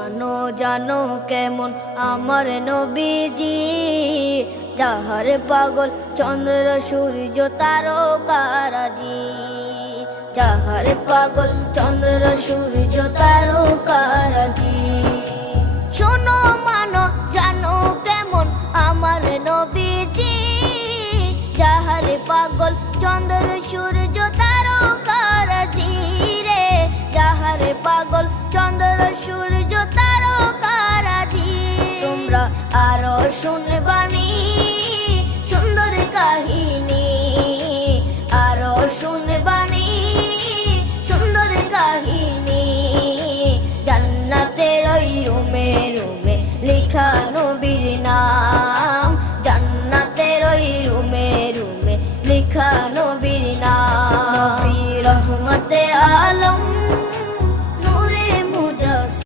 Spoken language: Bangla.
জানো জানো কেমন আমার নবীজি, যাহার পাগল চন্দ্র সূর্য তারকারাজি, যাহার পাগল চন্দ্র সূর্য তারকা